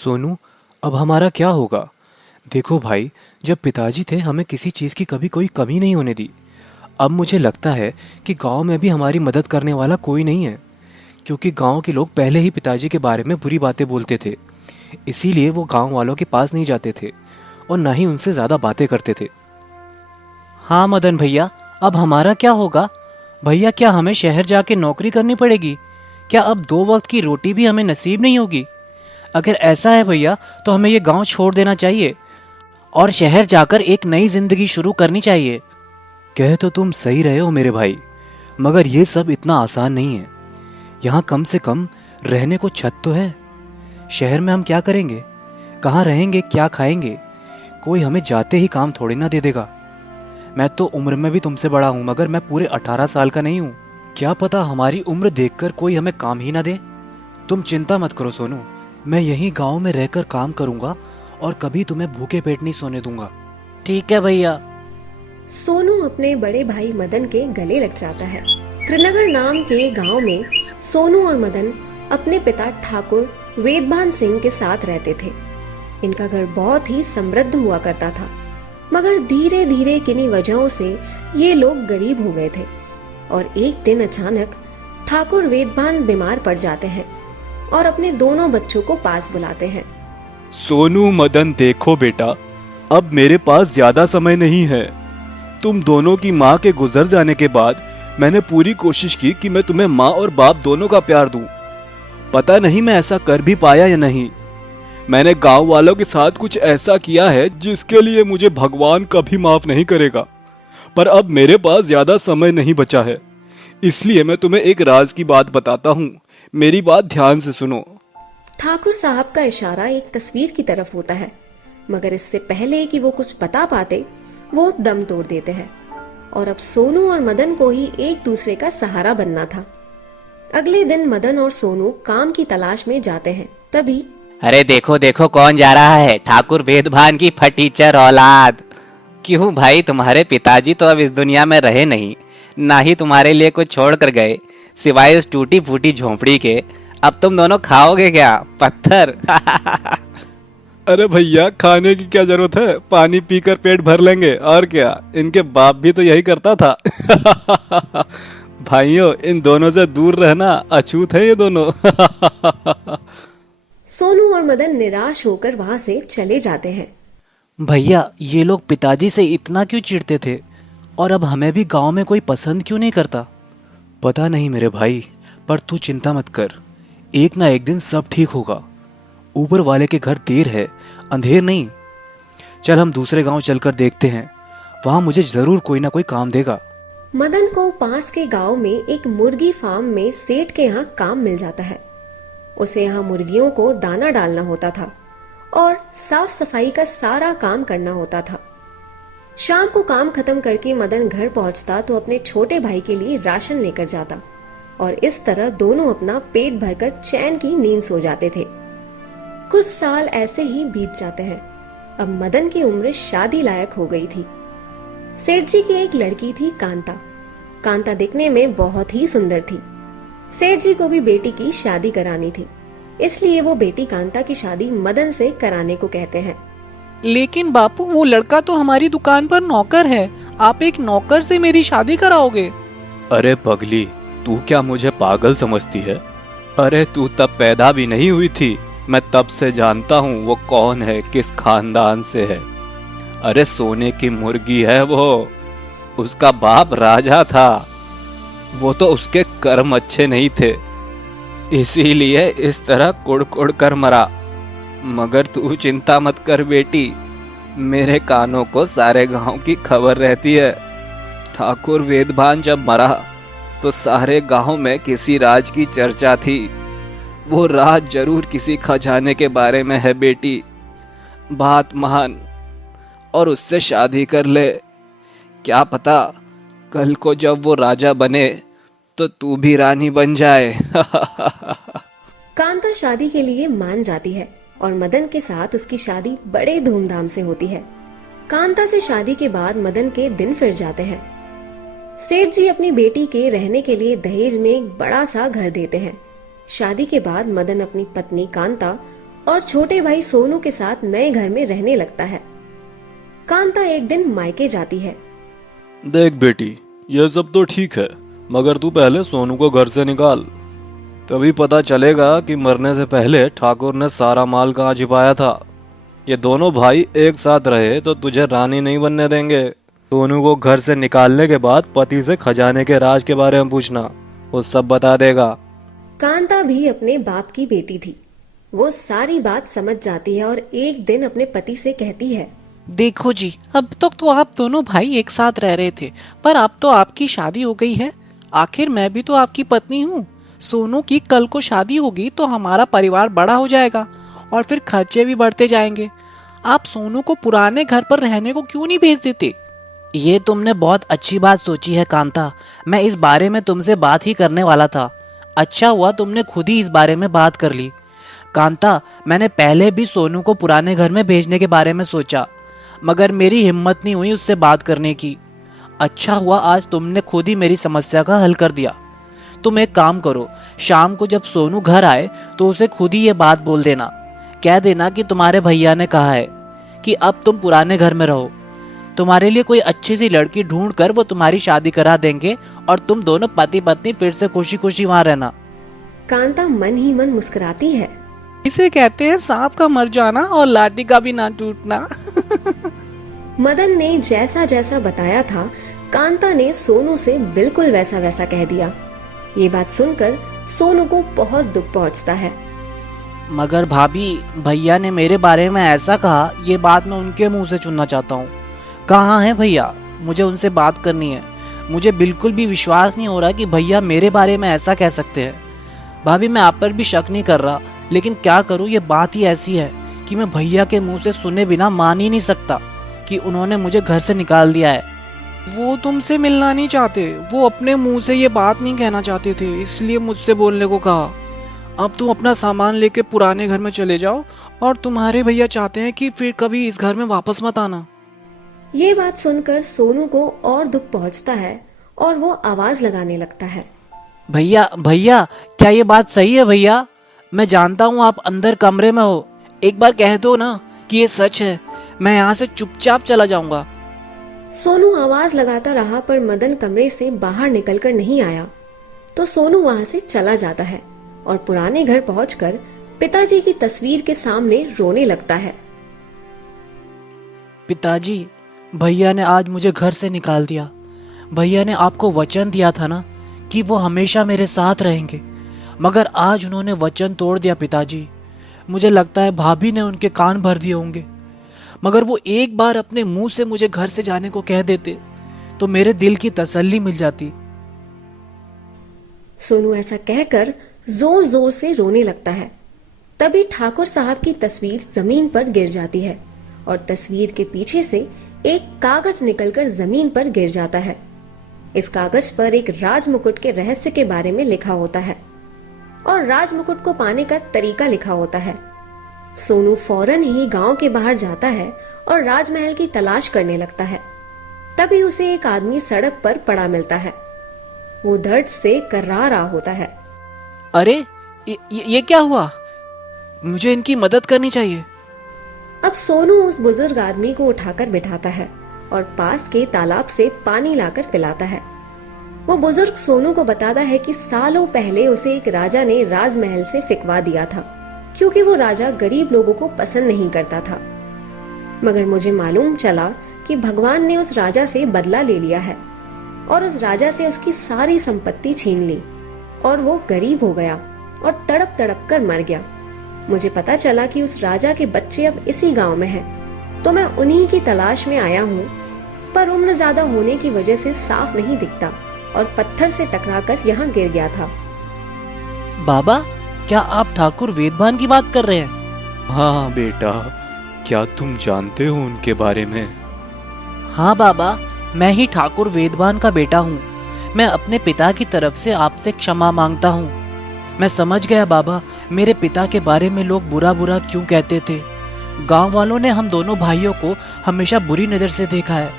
सोनू, अब हमारा क्या होगा? देखो भाई, जब पिताजी थे हमें किसी चीज़ की कभी कोई कमी नहीं होने दी। अब मुझे लगता है कि गांव में भी हमारी मदद करने वाला कोई नहीं है, क्योंकि गांव के लोग पहले ही पिताजी के बारे में बुरी बातें बोलते थे। इसीलिए वो गांव वालों के पास नहीं जाते थे और ना ही उनसे ज़्यादा बातें करते थे। हाँ मदन भैया, अब हमारा क्या होगा? भैया, क्या हमें शहर जाके नौकरी करनी पड़ेगी? क्या अब 2 वक्त की रोटी भी हमें नसीब नहीं होगी? अगर ऐसा है भैया, तो हमें ये गांव छोड़ देना चाहिए और शहर जाकर एक नई जिंदगी शुरू करनी चाहिए। कह तो तुम सही रहे हो मेरे भाई, मगर ये सब इतना आसान नहीं है। यहाँ कम से कम रहने को छत तो है। शहर में हम क्या करेंगे, कहाँ रहेंगे, क्या खाएंगे? कोई हमें जाते ही काम थोड़ी ना दे देगा। मैं तो उम्र में भी तुमसे बड़ा हूँ, मगर मैं पूरे 18 साल का नहीं हूँ। क्या पता हमारी उम्र देखकर कोई हमें काम ही ना दे। तुम चिंता मत करो सोनू, मैं यहीं गांव में रहकर काम करूंगा और कभी तुम्हें भूखे पेट नहीं सोने दूंगा। ठीक है भैया। सोनू अपने बड़े भाई मदन के गले लग जाता है। त्रिनगर नाम के गांव में सोनू और मदन अपने पिता ठाकुर वेदभान सिंह के साथ रहते थे। इनका घर बहुत ही समृद्ध हुआ करता था, मगर धीरे धीरे किन्हीं वजहों से ये लोग गरीब हो गए थे। और एक दिन अचानक ठाकुर वेदभान बीमार पड़ जाते हैं और अपने दोनों बच्चों को पास बुलाते हैं। सोनू, मदन, देखो बेटा, अब मेरे पास ज्यादा समय नहीं है। तुम दोनों की माँ के गुजर जाने के बाद मैंने पूरी कोशिश की कि मैं तुम्हें माँ और बाप दोनों का प्यार दूं। पता नहीं मैं ऐसा कर भी पाया या नहीं। मैंने गांव वालों के साथ कुछ ऐसा किया है जिसके लिए मुझे भगवान कभी माफ नहीं करेगा। पर अब मेरे पास ज्यादा समय नहीं बचा है, इसलिए मैं तुम्हें एक राज की बात बताता हूँ। मेरी बात ध्यान से सुनो। ठाकुर साहब का इशारा एक तस्वीर की तरफ होता है, मगर इससे पहले कि वो कुछ बता पाते, वो दम तोड़ देते हैं। और अब सोनू और मदन को ही एक दूसरे का सहारा बनना था। अगले दिन मदन और सोनू काम की तलाश में जाते हैं। तभी अरे देखो देखो कौन जा रहा है, ठाकुर वेदभान की फटीचर औलाद। क्यों भाई, तुम्हारे पिताजी तो अब इस दुनिया में रहे नहीं, ना ही तुम्हारे लिए कुछ छोड़ कर गए, सिवाय उस टूटी फूटी झोंपड़ी के। अब तुम दोनों खाओगे क्या, पत्थर? अरे भैया, खाने की क्या जरूरत है, पानी पीकर पेट भर लेंगे और क्या। इनके बाप भी तो यही करता था। भाइयों, इन दोनों से दूर रहना, अछूत है ये दोनों। सोनू और मदन निराश होकर वहां से चले जाते हैं। भैया, ये लोग पिताजी से इतना क्यों चिढ़ते थे और अब हमें भी गांव में कोई पसंद क्यों नहीं करता? पता नहीं मेरे भाई, पर तू चिंता मत कर, एक ना एक दिन सब ठीक होगा। ऊपर वाले के घर देर है, अंधेर नहीं। चल हम दूसरे गांव चलकर देखते हैं, वहां मुझे जरूर कोई ना कोई काम देगा। मदन को पास के गांव में एक मुर्गी फार्म में सेठ के यहाँ काम मिल जाता है। उसे यहाँ मुर्गियों को दाना डालना होता था और साफ सफाई का सारा काम करना होता था। शाम को काम खत्म करके मदन घर पहुंचता तो अपने छोटे भाई के लिए राशन लेकर जाता और इस तरह दोनों अपना पेट भरकर चैन की नींद सो जाते थे। कुछ साल ऐसे ही बीत जाते हैं। अब मदन की उम्र शादी लायक हो गई थी। सेठ जी की एक लड़की थी कांता। कांता दिखने में बहुत ही सुंदर थी। सेठ जी को भी बेटी की शादी करानी थी, इसलिए वो बेटी कांता की शादी मदन से कराने को कहते हैं। लेकिन बापू, वो लड़का तो हमारी दुकान पर नौकर है, आप एक नौकर से मेरी शादी कराओगे? अरे पगली, तू क्या मुझे पागल समझती है? अरे तू तब पैदा भी नहीं हुई थी, मैं तब से जानता हूँ वो कौन है, किस खानदान से है। अरे सोने की मुर्गी है वो, उसका बाप राजा था। वो तो उसके कर्म अच्छे नहीं थे, इसीलिए इस तरह कुड़ कुड़ कर मरा। मगर तू चिंता मत कर बेटी, मेरे कानों को सारे गांव की खबर रहती है। ठाकुर वेदभान जब मरा तो सारे गांव में किसी राज की चर्चा थी। वो राज जरूर किसी खजाने के बारे में है बेटी। बात मान और उससे शादी कर ले। क्या पता कल को जब वो राजा बने तो तू भी रानी बन जाए। कांता शादी के लिए मान जाती है और मदन के साथ उसकी शादी बड़े धूमधाम से होती है। कांता से शादी के बाद मदन के दिन फिर जाते हैं। सेठ जी अपनी बेटी के रहने के लिए दहेज में एक बड़ा सा घर देते हैं। शादी के बाद मदन अपनी पत्नी कांता और छोटे भाई सोनू के साथ नए घर में रहने लगता है। कांता एक दिन मायके जाती है। देख बेटी, यह सब तो ठीक है, मगर तू पहले सोनू को घर से निकाल, तभी पता चलेगा कि मरने से पहले ठाकुर ने सारा माल कहाँ छिपाया था। ये दोनों भाई एक साथ रहे तो तुझे रानी नहीं बनने देंगे। सोनू को घर से निकालने के बाद पति से खजाने के राज के बारे में पूछना, वो सब बता देगा। कांता भी अपने बाप की बेटी थी। वो सारी बात समझ जाती है और एक दिन अपने पति से कहती है, देखो जी, अब तक तो आप दोनों भाई एक साथ रह रहे थे, पर अब तो आपकी शादी हो गई है। आखिर मैं भी तो आपकी पत्नी हूँ। सोनू की कल को शादी होगी तो हमारा परिवार बड़ा हो जाएगा और फिर खर्चे भी बढ़ते जाएंगे। आप सोनू को पुराने घर पर रहने को क्यों नहीं भेज देते? ये तुमने बहुत अच्छी बात सोची है कांता। मैं इस बारे में तुमसे बात ही करने वाला था। अच्छा हुआ तुमने खुद ही इस बारे में बात कर ली। कांता, मैंने पहले भी सोनू को पुराने घर में भेजने के बारे में सोचा, मगर मेरी हिम्मत नहीं हुई उससे बात करने की। अच्छा हुआ आज तुमने खुद ही मेरी समस्या का हल कर दिया। तुम एक काम करो, शाम को जब सोनू घर आए तो उसे खुद ही ये बात बोल देना। कह देना कि तुम्हारे भैया ने कहा है कि अब तुम पुराने घर में रहो। तुम्हारे लिए कोई अच्छी सी लड़की ढूंढ कर वो तुम्हारी शादी करा देंगे और तुम दोनों पति पत्नी फिर से खुशी खुशी वहां रहना। कांता मन ही मन मुस्कुराती है। इसे कहते हैं सांप का मर जाना और लाठी का भी ना टूटना। मदन ने जैसा जैसा बताया था, कांता ने सोनू से बिल्कुल वैसा वैसा कह दिया। ये बात सुनकर सोनू को बहुत दुख पहुंचता है। मगर भाभी, भैया ने मेरे बारे में ऐसा कहा, ये बात मैं उनके मुंह से सुनना चाहता हूँ। कहाँ हैं भैया? मुझे उनसे बात करनी है। मुझे बिल्कुल भी विश्वास नहीं हो रहा कि भैया मेरे बारे में ऐसा कह सकते हैं। भाभी, मैं आप पर भी शक नहीं कर रहा, लेकिन क्या करूँ, ये बात ही ऐसी है कि मैं भैया के मुंह से सुने बिना मान ही नहीं सकता कि उन्होंने मुझे घर से निकाल दिया है। वो तुमसे मिलना नहीं चाहते, वो अपने मुंह से ये बात नहीं कहना चाहते थे, इसलिए मुझसे बोलने को कहा। अब तुम अपना सामान लेके पुराने घर में चले जाओ और तुम्हारे भैया चाहते हैं कि फिर कभी इस घर में वापस मत आना। ये बात सुनकर सोनू को और दुख पहुंचता है और वो आवाज लगाने लगता है। भैया भैया, क्या ये बात सही है भैया? मैं जानता हूँ आप अंदर कमरे में हो, एक बार कह दो ना कि ये सच है, मैं यहाँ से चुपचाप चला जाऊंगा। सोनू आवाज लगाता रहा पर मदन कमरे से बाहर निकलकर नहीं आया, तो सोनू वहां से चला जाता है और पुराने घर पहुंचकर पिताजी की तस्वीर के सामने रोने लगता है। पिताजी, भैया ने आज मुझे घर से निकाल दिया। भैया ने आपको वचन दिया था ना कि वो हमेशा मेरे साथ रहेंगे, मगर आज उन्होंने वचन तोड़ दिया पिताजी। मुझे लगता है भाभी ने उनके कान भर दिए होंगे, मगर वो एक बार अपने मुंह से मुझे घर से जाने को कह देते तो मेरे दिल की तसल्ली मिल जाती। सोनू ऐसा कहकर जोर जोर से रोने लगता है। तभी ठाकुर साहब की तस्वीर जमीन पर गिर जाती है और तस्वीर के पीछे से एक कागज निकलकर जमीन पर गिर जाता है। इस कागज पर एक राजमुकुट के रहस्य के बारे में लिखा होता है और राजमुकुट को पाने का तरीका लिखा होता है। सोनू फौरन ही गांव के बाहर जाता है और राजमहल की तलाश करने लगता है। तभी उसे एक आदमी सड़क पर पड़ा मिलता है। वो दर्द से कर्रा रहा होता है। अरे ये क्या हुआ? मुझे इनकी मदद करनी चाहिए। अब सोनू उस बुजुर्ग आदमी को उठाकर बिठाता है और पास के तालाब से पानी लाकर पिलाता है। वो बुजुर्ग सोनू को बताता है कि सालों पहले उसे एक राजा ने राजमहल से फिकवा दिया था, क्योंकि वो राजा गरीब लोगों को पसंद नहीं करता था। मगर मुझे मालूम चला कि भगवान ने उस राजा से बदला ले लिया है और उस राजा से उसकी सारी संपत्ति छीन ली और वो गरीब हो गया और तड़प तड़प कर मर गया। मुझे पता चला कि उस राजा के बच्चे अब इसी गांव में हैं, तो मैं उन्हीं की तलाश में आया हूँ, पर उम्र ज्यादा होने की वजह से साफ नहीं दिखता और पत्थर से टकराकर यहाँ गिर गया था। बाबा, क्या आप ठाकुर वेदभान की बात कर रहे हैं? हाँ बेटा, क्या तुम जानते हो उनके बारे में? हाँ बाबा, मैं ही ठाकुर वेदभान का बेटा हूँ। मैं अपने पिता की तरफ से आपसे क्षमा मांगता हूँ। मैं समझ गया बाबा, मेरे पिता के बारे में लोग बुरा बुरा क्यों कहते थे। गांव वालों ने हम दोनों भाइयों को हमेशा बुरी नजर से देखा है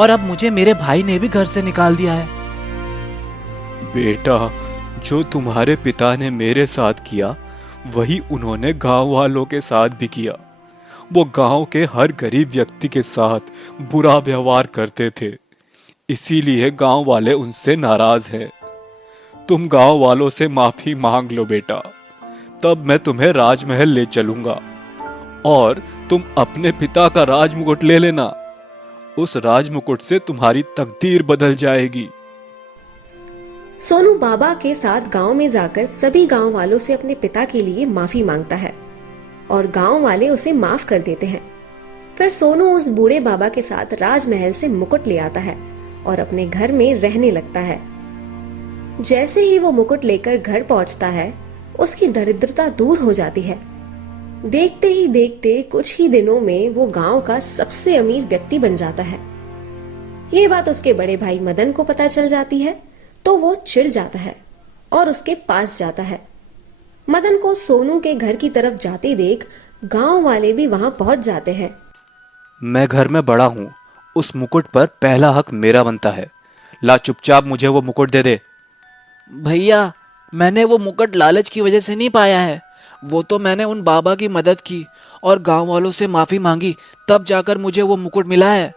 और अब मुझे मेरे भाई ने भी घर से निकाल दिया है। बेटा, जो तुम्हारे पिता ने मेरे साथ किया वही उन्होंने गांव वालों के साथ भी किया। वो गांव के हर गरीब व्यक्ति के साथ बुरा व्यवहार करते थे, इसीलिए गांव वाले उनसे नाराज हैं। तुम गांव वालों से माफी मांग लो बेटा, तब मैं तुम्हें राजमहल ले चलूंगा और तुम अपने पिता का राजमुकुट ले लेना। उस राजमुकुट से तुम्हारी तकदीर बदल जाएगी। सोनू बाबा के साथ गांव में जाकर सभी गांव वालों से अपने पिता के लिए माफी मांगता है और गांव वाले उसे माफ कर देते हैं। फिर सोनू उस बूढ़े बाबा के साथ राजमहल से मुकुट ले आता है और अपने घर में रहने लगता है। जैसे ही वो मुकुट लेकर घर पहुंचता है, उसकी दरिद्रता दूर हो जाती है। देखते ही देखते कुछ ही दिनों में वो गांव का सबसे अमीर व्यक्ति बन जाता है। ये बात उसके बड़े भाई मदन को पता चल जाती है तो वो चिढ़ जाता है और उसके पास जाता है। मदन को सोनू के घर की तरफ जाते देख गांव वाले भी वहां पहुंच जाते हैं। मैं घर में बड़ा हूं, उस मुकुट पर पहला हक मेरा बनता है। ला चुपचाप मुझे वो मुकुट दे दे। भैया, मैंने वो मुकुट लालच की वजह से नहीं पाया है। वो तो मैंने उन बाबा की मदद की और गांव वालों से माफी मांगी, तब जाकर मुझे वो मुकुट मिला है।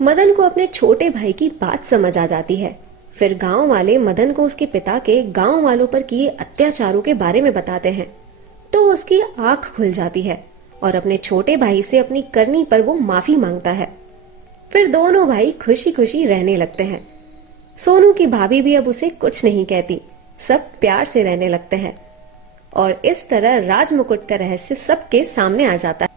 मदन को अपने छोटे भाई की बात समझ आ जाती है। फिर गांव वाले मदन को उसके पिता के गांव वालों पर किए अत्याचारों के बारे में बताते हैं तो उसकी आंख खुल जाती है और अपने छोटे भाई से अपनी करनी पर वो माफी मांगता है। फिर दोनों भाई खुशी खुशी रहने लगते हैं। सोनू की भाभी भी अब उसे कुछ नहीं कहती, सब प्यार से रहने लगते हैं और इस तरह राजमुकुट का रहस्य सबके सामने आ जाता है।